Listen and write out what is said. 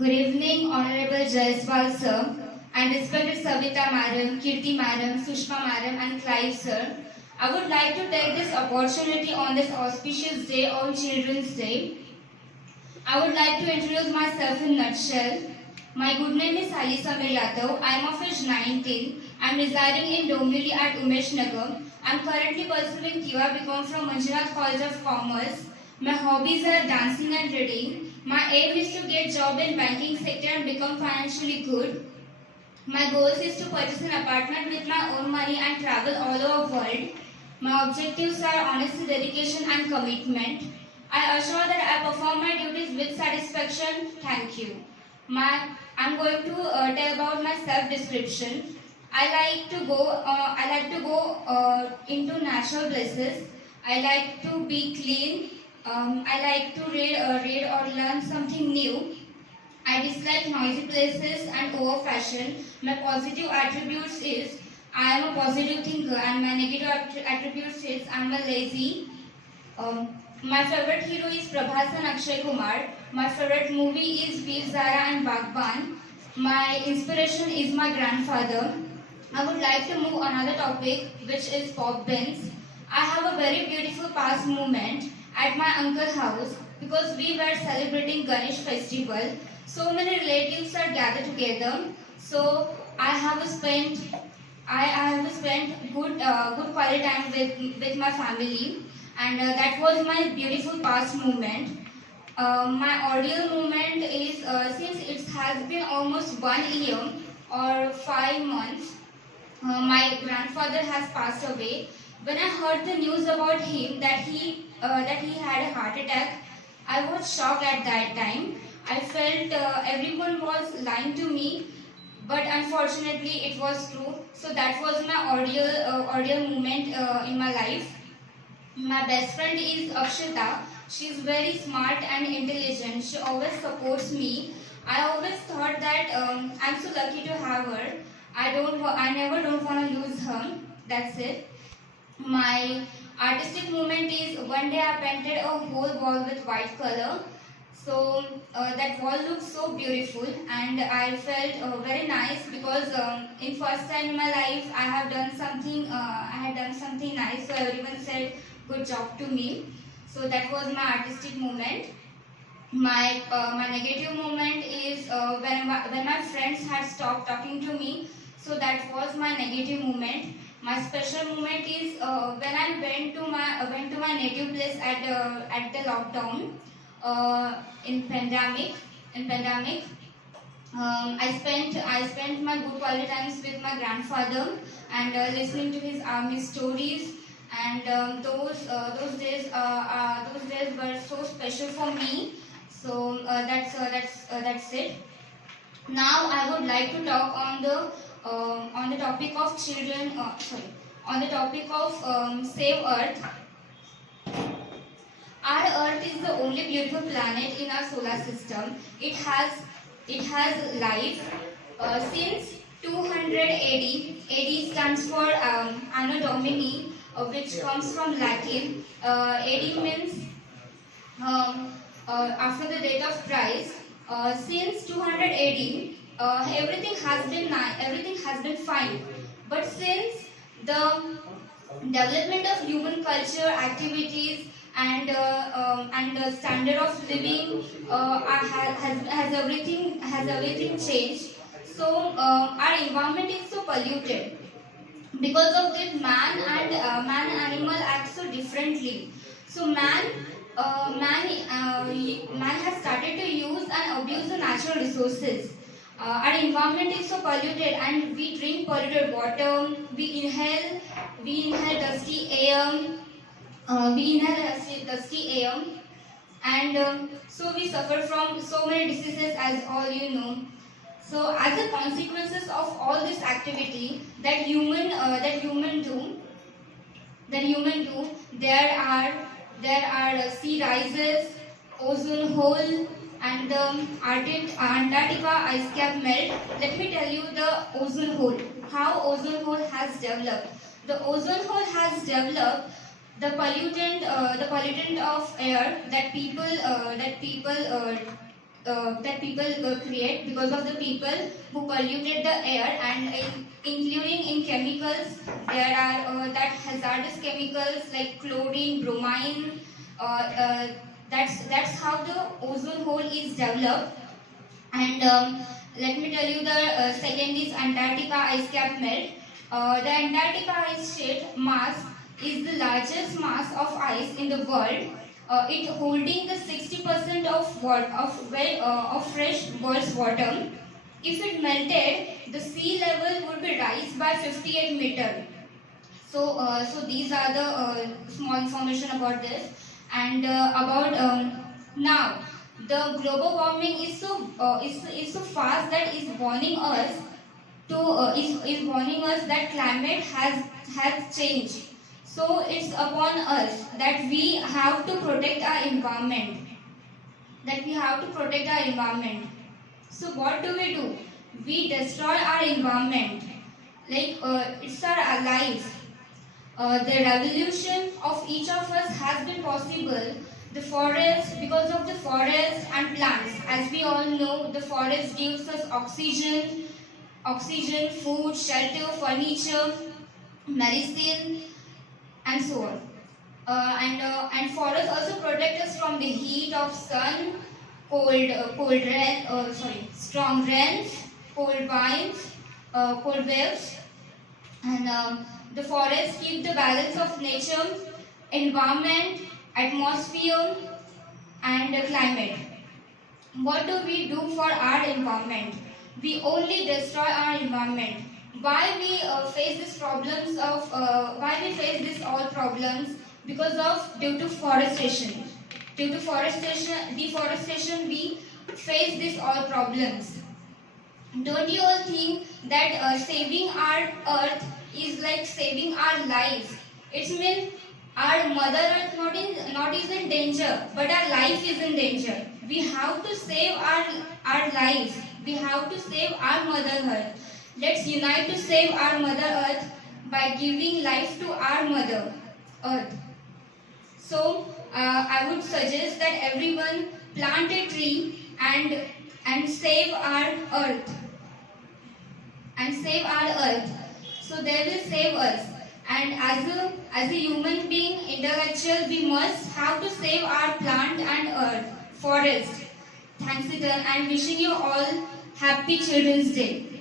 Good evening, Honorable Jaiswal sir, and respected Savita madam, Kirti madam, Sushma madam, and Clive sir. I would like to take this opportunity on this auspicious day on Children's Day. I would like to introduce myself in a nutshell. My good name is Ali Samir Yadav. I am of age 19. I am residing in Dombivli at Umesh Nagar. I am currently pursuing TY BCom from Manjunath College of Commerce. My hobbies are dancing and reading. My aim is to get job in banking sector and become financially good. My goals is to purchase an apartment with my own money and travel all over world. My objectives are honesty, dedication and commitment. I assure that I perform my duties with satisfaction. Thank you. I'm going to tell about my self-description. I like to go into natural places. I like to be clean. I like to read or learn something new. I dislike noisy places and over fashion. My positive attributes is I am a positive thinker, and my negative attributes is I am a lazy. My favorite hero is Prabhas and Akshay Kumar. My favorite movie is Veer Zara and Bagban. My inspiration is my grandfather. I would like to move another topic, which is pop bands. I have a very beautiful past moment at my uncle's house because we were celebrating Ganesh festival. So many relatives are gathered together. So I have spent good quality time with my family, and that was my beautiful past moment. My audio moment is since it has been almost 1 year or 5 months. My grandfather has passed away. When I heard the news about him that he had a heart attack, I was shocked at that time. I felt everyone was lying to me, but unfortunately it was true. So that was my audio moment in my life. My best friend is Akshita. She is very smart and intelligent. She always supports me. I always thought that I'm so lucky to have her. I never don't want to lose her. That's it. My artistic moment is one day I painted a whole wall with white color. So that wall looks so beautiful, and I felt very nice because in first time in my life I have done something. I had done something nice, so everyone said good job to me. So that was my artistic moment. My negative moment is when my friends had stopped talking to me. So that was my negative moment. My special moment is when I went to my native place at the lockdown in pandemic. In pandemic, I spent my good quality times with my grandfather and listening to his army stories. And those days were so special for me. So that's it. Now I would like to talk on the topic of children. On the topic of Save Earth. Our Earth is the only beautiful planet in our solar system. It has life. Since 200 AD, AD stands for Anno Domini, which comes from Latin. AD means after the death of Christ. Since 200 AD, everything has been fine. But since the development of human culture, activities, and the standard of living has everything changed. So our environment is so polluted. Because of this, man and animal act so differently. So man has started to use and abuse the natural resources. Our environment is so polluted, and we drink polluted water. We inhale dusty air. And so we suffer from so many diseases, as all you know. So as a consequences of all this activity that human do, there are sea rises, ozone hole, and the Antarctica ice cap melt. Let me tell you the ozone hole. How ozone hole has developed. The ozone hole has developed the pollutant of air that people create because of the people who polluted the air, and including in chemicals there are that hazardous chemicals like chlorine, bromine. That's how the ozone hole is developed. And let me tell you the second is Antarctica ice cap melt. The Antarctica ice sheet mass is the largest mass of ice in the world. It holding the 60% of fresh world's water. If it melted, the sea level would be rise by 58 meter. So these are the small information about this, and about now the global warming is so fast that is warning us is warning us that climate has changed. So it's upon us that we have to protect our environment. That we have to protect our environment. So what do? We destroy our environment. Like it's our life. The revolution of each of us has been possible. The forest, because of the forest and plants. As we all know, the forest gives us oxygen, food, shelter, furniture, medicine, and so on. And forests also protect us from the heat of sun, strong rains, cold winds, cold waves, and the forests keep the balance of nature, environment, atmosphere, and climate. What do we do for our environment? We only destroy our environment. Why we face these problems of why we face these all problems? Because of due to forestation. Due to deforestation, we face these all problems. Don't you all think that saving our earth is like saving our lives? It means our mother earth not is in danger, but our life is in danger. We have to save our lives. We have to save our mother earth. Let's unite to save our mother earth by giving life to our mother earth. So I would suggest that everyone plant a tree and save our earth. And save our earth. So they will save us. And as a human being, intellectual, we must have to save our plant and earth, forest. Thanks again, and wishing you all happy Children's Day.